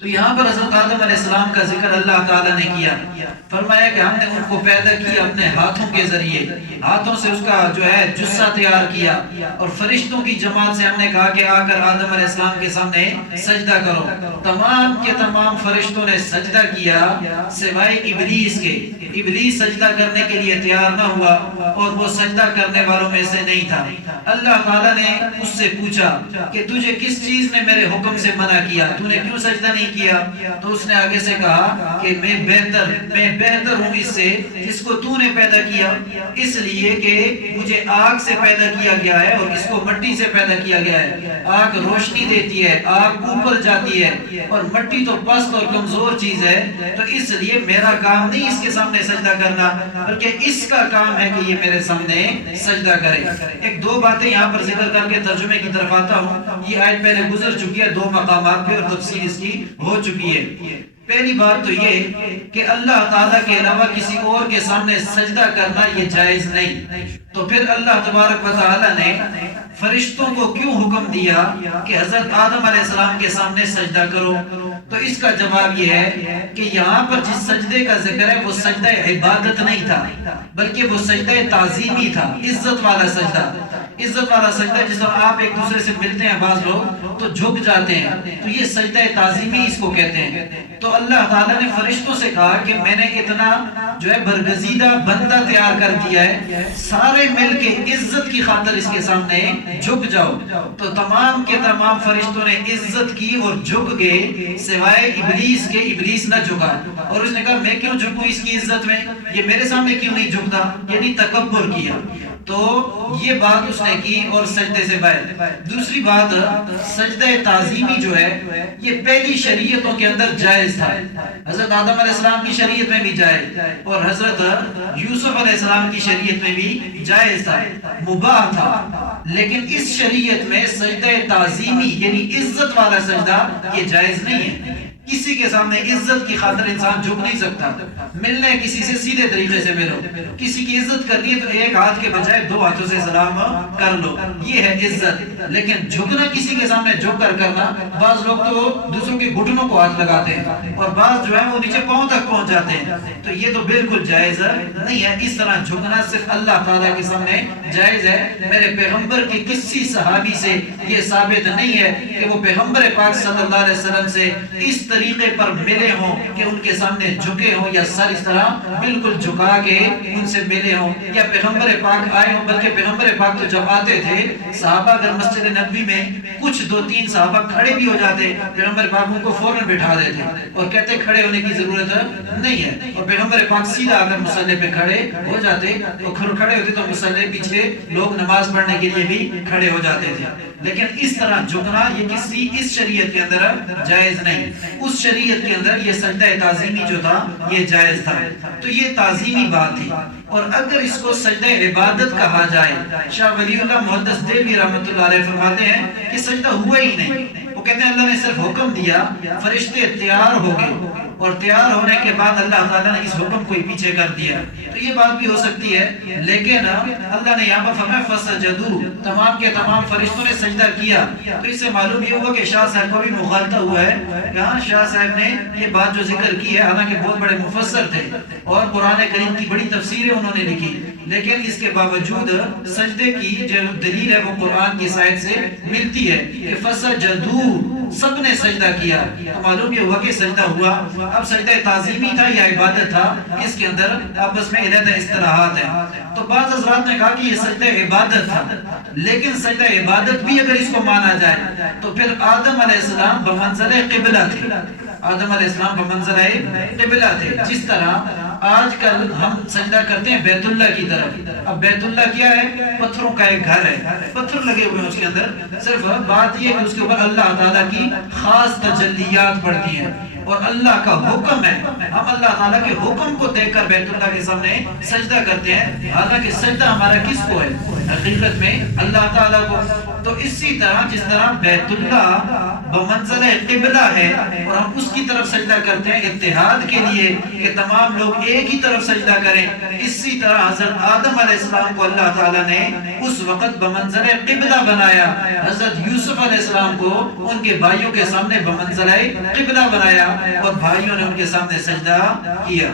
تو یہاں پر حضرت آدم علیہ السلام کا ذکر اللہ تعالیٰ نے کیا، فرمایا کہ ہم نے ان کو پیدا کیا اپنے ہاتھوں کے ذریعے، ہاتھوں سے اس کا جو ہے جثہ تیار کیا، اور فرشتوں کی جماعت سے ہم نے کہا کہ آ کر آدم علیہ السلام کے سامنے سجدہ کرو۔ تمام کے تمام فرشتوں نے سجدہ کیا سوائے ابلیس کے۔ ابلیس سجدہ کرنے کے لیے تیار نہ ہوا اور وہ سجدہ کرنے والوں میں سے نہیں تھا۔ اللہ تعالیٰ نے اس سے پوچھا کہ تجھے کس چیز نے میرے حکم سے منع کیا، تو نے کیوں سجدہ نہیں کیا؟ تو اس نے آگے سے کہا کہ میں بہتر ہوں اس سے جس کو تو نے پیدا کیا، اس لیے کہ مجھے آگ سے پیدا کیا گیا ہے اور اس کو مٹی سے پیدا کیا گیا ہے۔ آگ روشنی دیتی ہے، آگ اوپر جاتی ہے، اور مٹی تو پست اور کمزور چیز ہے، تو اس لیے میرا کام نہیں اس کے سامنے سجدہ کرنا، بلکہ اس کا کام ہے کہ یہ میرے سامنے سجدہ کرے۔ ایک دو باتیں یہاں پر ذکر کر کے ترجمے کی طرف آتا ہوں۔ یہ آیت پہلے گزر چکی ہے دو مقامات پہ اور تفسیر اس کی ہو چکی ہے۔ پہلی بات تو یہ کہ اللہ تعالیٰ کے علاوہ کسی اور کے سامنے سجدہ کرنا یہ جائز نہیں، تو پھر اللہ تبارک و تعالیٰ نے فرشتوں کو کیوں حکم دیا کہ حضرت آدم علیہ السلام کے سامنے سجدہ کرو؟ تو اس کا جواب یہ ہے کہ یہاں پر جس سجدے کا ذکر ہے وہ سجدہ عبادت نہیں تھا، بلکہ وہ سجدہ تعظیمی تھا، عزت والا سجدہ۔ عزت والا سجدہ جس طرح آپ ایک دوسرے سے ملتے ہیں بعض لوگ تو جھک جاتے ہیں، تو یہ سجدہ تعظیمی اس کو کہتے ہیں۔ تو اللہ تعالیٰ نے فرشتوں سے کہا کہ میں نے اتنا جو ہے برگزیدہ بندہ تیار کر دیا ہے، سارے مل کے عزت کی خاطر اس کے سامنے جھک جاؤ۔ تو تمام کے تمام فرشتوں نے عزت کی اور جھک گئے سوائے ابلیس کے۔ ابلیس نہ جھکا اور اس نے کہا میں کیوں جھکوں اس کی عزت میں، یہ میرے سامنے کیوں نہیں جھکتا، یعنی تکبر کیا۔ تو یہ بات اس نے کی اور سجدے سے باہر۔ دوسری بات، سجدہ تعظیمی جو ہے یہ پہلی شریعتوں کے اندر جائز تھا۔ حضرت آدم علیہ السلام کی شریعت میں بھی جائز اور حضرت یوسف علیہ السلام کی شریعت میں بھی جائز تھا، مباح تھا۔ لیکن اس شریعت میں سجدہ تعظیمی یعنی عزت والا سجدہ یہ جائز نہیں ہے۔ کسی کے سامنے عزت کی خاطر انسان جھک نہیں سکتا۔ ملنے کسی سے سیدھے طریقے سے ملو، کسی کی عزت کرنی ہے تو ایک ہاتھ کے بجائے دو ہاتھوں سے سلام کر لو، یہ ہے عزت۔ لیکن جھکنا کسی کے سامنے جھک کر کرنا، بعض لوگ تو دوسروں کے گھٹنوں کو ہاتھ لگاتے ہیں اور بعض جو ہے وہ نیچے پاؤں تک پہنچ جاتے ہیں، تو یہ تو بالکل جائز نہیں ہے۔ اس طرح جھکنا صرف اللہ تعالیٰ کے سامنے جائز ہے۔ میرے پیغمبر کی کسی صحابی سے یہ ثابت نہیں ہے کہ وہ پیغمبر پاک صلی اللہ علیہ وسلم سے اس طریقے پر ملے ہوں کہ ان کے سامنے جھکے ہوں یا سر اس طرح بالکل جھکا کے ان سے ملے ہوں یا پیغمبر پاک آئے ہوں۔ بلکہ پیغمبر پاک تو جب آتے تھے صحابہ اگر مسجد نبوی میں کچھ دو تین صحابہ کھڑے بھی ہو جاتے، پیغمبر پاک ان کو فوراً بٹھا دیتے اور کہتے کھڑے ہونے کی ضرورت نہیں ہے، اور پیغمبر پاک سیدھا اگر مصلی پہ کھڑے ہو جاتے تو کھڑے ہوتے تو مصلی پیچھے لوگ نماز پڑھنے کے لیے بھی کھڑے ہو جاتے تھے۔ لیکن اس طرح جھکنا یہ کسی اس شریعت کے اندر جائز نہیں۔ اس شریعت کے اندر یہ سجدہ تعظیمی جو تھا یہ جائز تھا، تو یہ تعظیمی بات تھی۔ اور اگر اس کو سجدہ عبادت کہا جائے، شاہ ولی اللہ محدث دہلوی رحمۃ اللہ علیہ فرماتے ہیں کہ سجدہ ہوا ہی نہیں۔ وہ کہتے ہیں اللہ نے صرف حکم دیا، فرشتے تیار ہو گئے اور تیار ہونے کے بعد اللہ تعالیٰ نے اس حکم کو پیچھے کر دیا، تو یہ بات بھی ہو سکتی ہے۔ لیکن اللہ نے یہاں پر فرمایا فسجدوا، تمام کے تمام فرشتوں نے سجدہ کیا، تو اس سے معلوم یہ ہوا کہ شاہ صاحب کو بھی مغالطہ ہوا ہے۔ یہاں شاہ صاحب نے یہ بات جو ذکر کی ہے، حالانکہ بہت بڑے مفسر تھے اور قرآن کریم کی بڑی تفسیریں انہوں نے لکھی، لیکن اس کے باوجود سجدے کی جو دلیل ہے وہ قرآن کی آیت سے ملتی ہے کہ فسجدوا، سب نے سجدہ کیا، تو معلوم یہ ہوا کہ سجدہ ہوا۔ اب سجدہ تعظیمی تھا یا عبادت تھا، اس کے اندر آپس میں علیحدہ اصطلاحات ہیں۔ تو بعض حضرات نے کہا کہ یہ سجدہ عبادت تھا، لیکن سجدہ عبادت بھی اگر اس کو مانا جائے تو پھر آدم علیہ السلام بمنزلہ قبلہ تھے، آدم علیہ السلام بمنزلہ قبلہ تھے۔ جس طرح آج کل ہم سجدہ کرتے ہیں بیت اللہ کی طرف، اب بیت اللہ کیا ہے؟ پتھروں کا ایک گھر ہے، پتھر لگے ہوئے ہیں اس کے اندر، صرف بات یہ ہے کہ اس کے اوپر اللہ تعالیٰ کی خاص تجلیات پڑتی ہیں اور اللہ کا حکم ہے۔ ہم اللہ تعالیٰ کے حکم کو دیکھ کر بیت اللہ کے سامنے سجدہ کرتے ہیں، حالانکہ سجدہ ہمارا کس کو ہے؟ حقیقت میں اللہ تعالیٰ کو۔ تو اسی طرح جس طرح بیت اللہ بمنزل قبلہ ہے اور ہم اس کی طرف سجدہ کرتے ہیں اتحاد کے لیے کہ تمام لوگ ایک ہی طرف سجدہ کریں، اسی طرح حضرت آدم علیہ السلام کو اللہ تعالیٰ نے اس وقت بمنزل قبلہ بنایا، حضرت یوسف علیہ السلام کو ان کے بھائیوں کے سامنے بمنزل قبلہ بنایا اور بھائیوں نے ان کے سامنے سجدہ کیا۔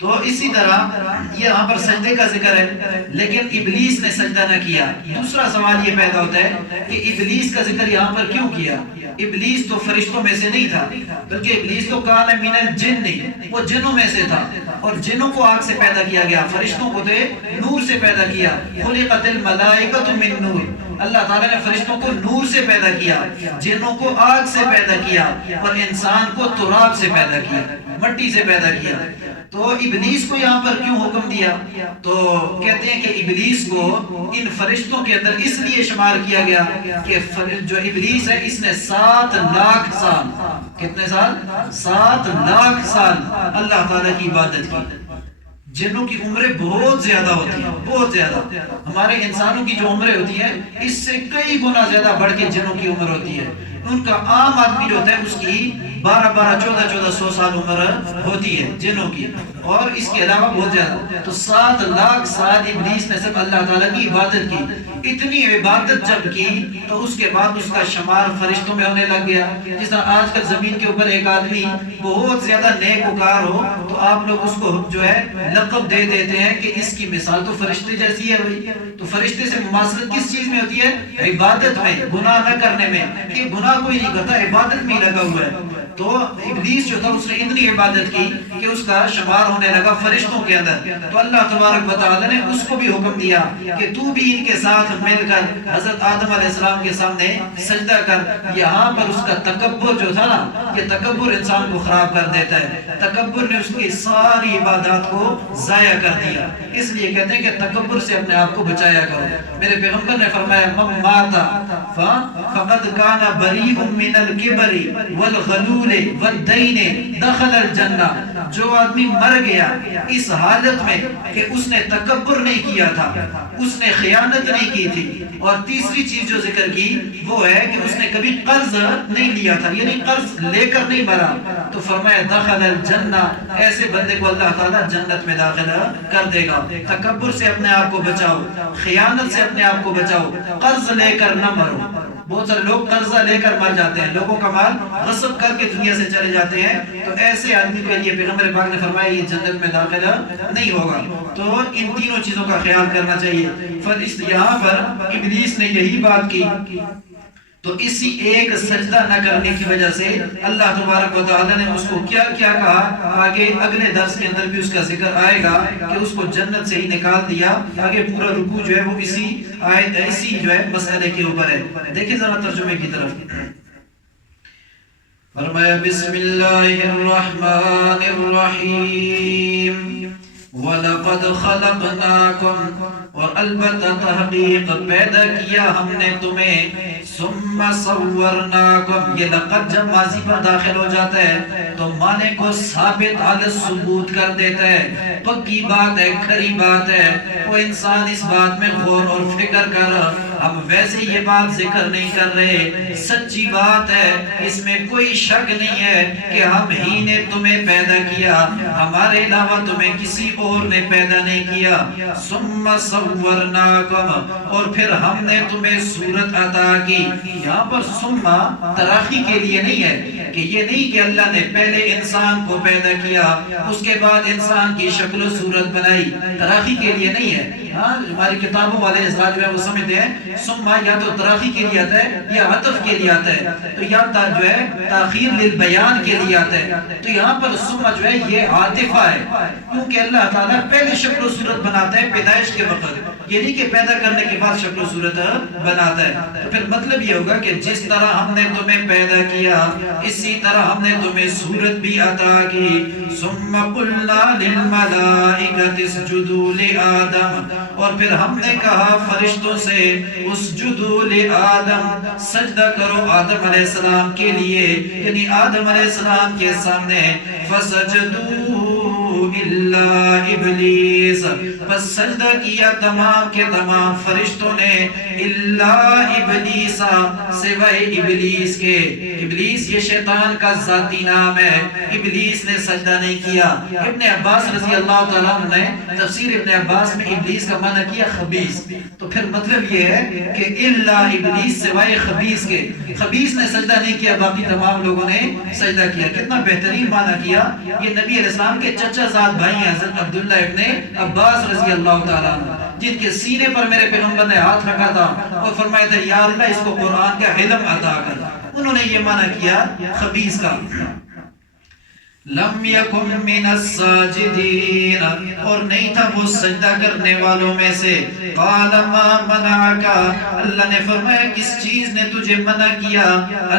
تو اسی طرح یہ یہاں پر سجدے کا ذکر ہے، لیکن ابلیس نے سجدہ نہ کیا۔ دوسرا سوال یہ پیدا ہوتا ہے کہ ابلیس کا ذکر یہاں پر کیوں کیا؟ ابلیس تو فرشتوں میں سے نہیں تھا، بلکہ ابلیس تو کان من الجن نہیں، وہ جنوں میں سے تھا، اور جنوں کو آگ سے پیدا کیا گیا، فرشتوں کو نور سے پیدا کیا۔ خلقت الملائکۃ من نور، اللہ تعالیٰ نے فرشتوں کو نور سے پیدا کیا، جنوں کو آگ سے پیدا کیا، اور انسان کو تراب سے پیدا کیا، مٹی سے پیدا کیا۔ تو ابلیس کو یہاں پر کیوں حکم دیا؟ تو کہتے ہیں کہ ابلیس کو ان فرشتوں کے اندر اس لیے شمار کیا گیا کہ جو ابلیس ہے اس نے 7 لاکھ سال، کتنے سال؟ 7 لاکھ سال اللہ تعالیٰ کی عبادت کی۔ جنوں کی عمریں بہت زیادہ ہوتی ہیں، بہت زیادہ، ہمارے انسانوں کی جو عمریں ہوتی ہیں اس سے کئی گنا زیادہ بڑھ کے جنوں کی عمر ہوتی ہے۔ ان کا عام آدمی جو ہوتا ہے اس کی 12-14 سال عمر ہوتی ہے جنوں کی، اور اس کے علاوہ بہت زیادہ۔ تو 7 لاکھ سال ابلیس نے صرف اللہ تعالیٰ کی عبادت کی۔ اتنی عبادت جب کی تو اس کے بعد اس کا شمار فرشتوں میں ہونے لگ گیا۔ جس طرح آج کل زمین کے اوپر ایک آدمی بہت زیادہ نیک وکار ہو تو آپ لوگ اس کو جو ہے لقب دے دیتے ہیں کہ اس کی مثال تو فرشتے جیسی ہے بھائی۔ تو فرشتے سے مماثلت کس چیز میں ہوتی ہے؟ عبادت میں، گناہ نہ کرنے میں، کہ گناہ کوئی نہیں کرتا، عبادت میں ہی لگا ہوا ہے۔ تو ابلیس جو تھا اس نے اتنی عبادت کی کہ اس کا شمار ہونے لگا فرشتوں کے اندر۔ تو اللہ تبارک و تعالی نے اس کو بھی حکم دیا کہ تو بھی ان کے ساتھ مل کر حضرت آدم علیہ السلام کے سامنے سجدہ کر۔ یہاں پر اس کا تکبر جو تھا نا، یہ تکبر انسان کو خراب کر دیتا ہے۔ تکبر نے اس کی ساری عبادات کو ضائع کر دیا۔ اس لیے کہتے ہیں کہ تکبر سے اپنے آپ کو بچایا کرو۔ میرے پیغمبر نے فرمایا من مات فقد کان بریء من الکبر والغلول والدین دخل الجنہ۔ جو آدمی مر گیا اس حالت میں کہ اس نے تکبر نہیں کیا تھا، اس نے خیانت نہیں کی تھی، اور تیسری چیز جو ذکر کی وہ ہے کہ اس نے کبھی قرض نہیں لیا تھا، یعنی قرض لے کر نہیں مرا، تو فرمایا دخل الجنہ، ایسے بندے کو اللہ تعالیٰ جنت میں داخل کر دے گا۔ تکبر سے اپنے آپ کو بچاؤ، خیانت سے اپنے آپ کو بچاؤ، قرض لے کر نہ مرو۔ بہت سارے لوگ قرضہ لے کر مر جاتے ہیں، لوگوں کا مال غصب کر کے دنیا سے چلے جاتے ہیں، تو ایسے آدمی کے لیے پیغمبر پاک نے فرمایا یہ جنت میں داخل نہیں ہوگا۔ تو ان تینوں چیزوں کا خیال کرنا چاہیے۔ یہاں پر ابلیس نے یہی بات کی، تو اسی ایک سجدہ نہ کرنے کی وجہ سے اللہ تبارک و تعالیٰ نے اس کو کیا کیا کہا، آگے اگلے درس کے اندر بھی اس کا ذکر آئے گا کہ اس کو جنت سے ہی نکال دیا۔ آگے پورا رکوع جو ہے وہ اسی آیت اسی جو ہے مسئلے کے اوپر ہے۔ دیکھیں ذرا ترجمے کی طرف۔ فرمایا بسم اللہ الرحمن الرحیم وَلَقَدْ خَلَقْنَاكُمْ، اور البتہ تحقیق پیدا کیا ہم نے تمہیں، ثُمَّ صَوَّرْنَاكُمْ، یہ لقد جب ماضی پر داخل ہو جاتا ہے تو معنی کو ثابت علی ثبوت کر دیتا ہے، پکی بات ہے، کھری بات ہے۔ وہ انسان اس بات میں غور اور فکر کر، ہم ویسے یہ بات ذکر نہیں کر رہے، سچی بات ہے، اس میں کوئی شک نہیں ہے کہ ہم ہی نے تمہیں پیدا کیا، ہمارے علاوہ تمہیں کسی اور نے پیدا نہیں کیا۔ ثم صورناکم، اور پھر ہم نے تمہیں صورت عطا کی۔ یہاں پر ثم تراخی کے لیے نہیں ہے، کہ یہ نہیں کہ اللہ نے پہلے انسان کو پیدا کیا اس کے بعد انسان کی شکل و صورت بنائی، تراخی کے لیے نہیں ہے۔ ہماری کتابوں والے حضرات میں وہ سمجھتے ہیں ثم یا تو تراخی کے لیے آتا ہے یا عطف کے لیے آتا ہے، تو یا جو ہے تاخیر للبیان کے لیے آتا ہے۔ تو یہاں پر ثم جو ہے یہ عاطفہ ہے، کیونکہ اللہ تعالیٰ پہلے شکل و صورت بناتا ہے پیدائش کے وقت، یہ نہیں کہ پیدا کرنے کے بعد شکل و صورت بناتا ہے۔ تو پھر مطلب یہ ہوگا کہ جس طرح ہم نے تمہیں پیدا کیا اسی طرح ہم نے تمہیں صورت بھی عطا کی۔ ثم قلنا للملائکۃ اسجدوا لآدم، اور پھر ہم نے کہا فرشتوں سے اسجدوا لآدم، سجدہ کرو آدم علیہ السلام کے لیے، یعنی آدم علیہ السلام کے سامنے۔ فسجدوا الا ابلیس، پس سجدہ کیا تمام کے تمام فرشتوں نے الا ابلیس سوائے ابلیس کے. ابلیس یہ شیطان کا ذاتی نام ہے. ابلیس نے سجدہ نہیں کیا. ابن عباس رضی اللہ تعالیٰ عنہ نے تفسیر ابن عباس میں ابلیس کا معنی کیا خبیث. تو پھر مطلب یہ ہے کہ الا ابلیس سوائے خبیث کے. خبیث نے سجدہ نہیں کیا، باقی تمام لوگوں نے سجدہ کیا. کتنا بہترین معنی کیا. یہ نبی علیہ السلام کے چچا زاد بھائی ہیں حضرت عبداللہ ابن عباس رضی اللہ تعالیٰ عنہ، جن کے سینے پر میرے پیغمبر نے ہاتھ رکھا تھا اور فرمایا تھا یا اللہ اس کو قرآن کا علم عطا کر. انہوں نے یہ معنی کیا خبیث کا. لم یکن من الساجدین، اور نہیں تھا وہ سجدہ کرنے والوں میں سے. قال ما منعک، اللہ نے فرمایا کس چیز نے تجھے منع کیا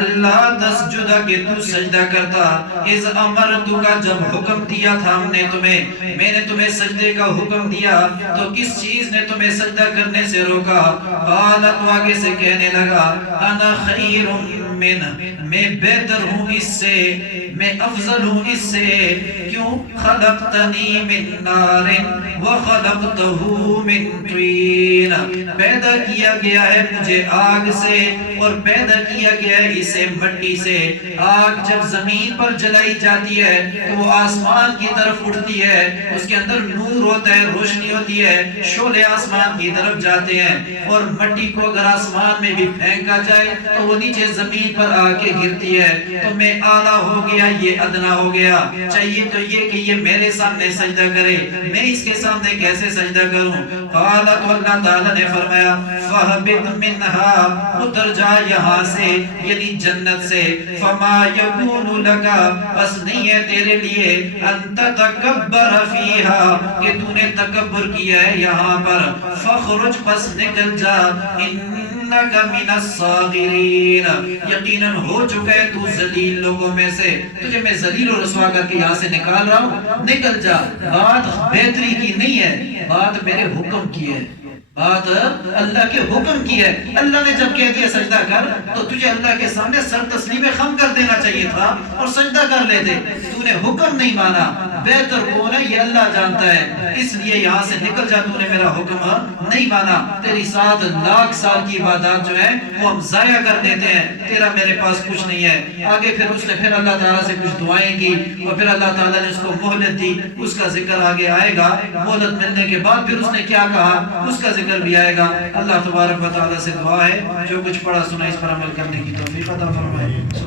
اللہ تسجد کہ تو سجدہ کرتا. اذ امرتک، جب حکم دیا تھا ہم نے تمہیں، میں نے تمہیں سجدے کا حکم دیا تو کس چیز نے تمہیں سجدہ کرنے سے روکا. قال تو آگے سے کہنے لگا انا خیر من، میں بہتر ہوں اس سے، میں افضل ہوں اس سے. کیوں؟ خلقتنی من نار وخلقتہ من طین، پیدا کیا گیا ہے مجھے آگ سے اور پیدا کیا گیا ہے اسے مٹی سے. آگ جب زمین پر جلائی جاتی ہے تو وہ آسمان کی طرف اٹھتی ہے، اس کے اندر نور ہوتا ہے، روشنی ہوتی ہے، شعلے آسمان کی طرف جاتے ہیں. اور مٹی کو اگر آسمان میں بھی پھینکا جائے تو وہ نیچے زمین پر آ کے گرتی ہے. تو میں اعلیٰ ہو گیا، یہ ادنا ہو گیا. چاہیے تو یہ کہ یہ میرے سامنے سجدہ کرے، میں اس کے سامنے کیسے سجدہ کروں. قال تو اللہ تعالیٰ نے فرمایا فَهْبِطْ مِنْهَا، اتر جا یہاں سے یعنی جنت سے. فَمَا يَكُونُ لَكَ، بس نہیں ہے تیرے لیے أَن تَتَكَبَّرَ فِيهَا کہ تو نے تکبر کیا ہے یہاں پر. فَخْرُجْ، پس نکل جا. إِنَّكَ مِنَ الصَّاغِرِينَ، یقیناً ہو چکا ہے تو ذلیل لوگوں میں سے. تجھے میں ذلیل و رسوا کر کے یہاں سے نکال رہا ہوں، نکل جا. بات بہتری کی نہیں ہے، بات میرے حکم کی ہے، بات اللہ کے حکم کی ہے. اللہ نے جب کہہ دیا سجدہ کر تو تجھے اللہ کے سامنے سر تسلیم خم کر دینا چاہیے تھا اور سجدہ کر لیتے. تو نے حکم نہیں مانا. بہتر کون ہے یہ اللہ جانتا ہے، اس لیے یہاں سے نکل جا. تو نے میرا حکم نہیں مانا. تیری 7 لاکھ سال کی عبادات جو ہے وہ ہم ضائع کر دیتے ہیں. تیرا میرے پاس کچھ نہیں ہے. آگے پھر اس نے پھر اللہ تعالیٰ سے کچھ دعائیں کی اور پھر اللہ تعالیٰ نے اس کو مہلت دی. اس کا ذکر آگے آئے گا. مہلت ملنے کے بعد پھر اس نے کیا کہا اس کا ذکر بھی آئے گا. اللہ تبارک و تعالیٰ سے دعا ہے جو کچھ پڑھا سنا اس پر عمل کرنے کی توفیق عطا فرمائے.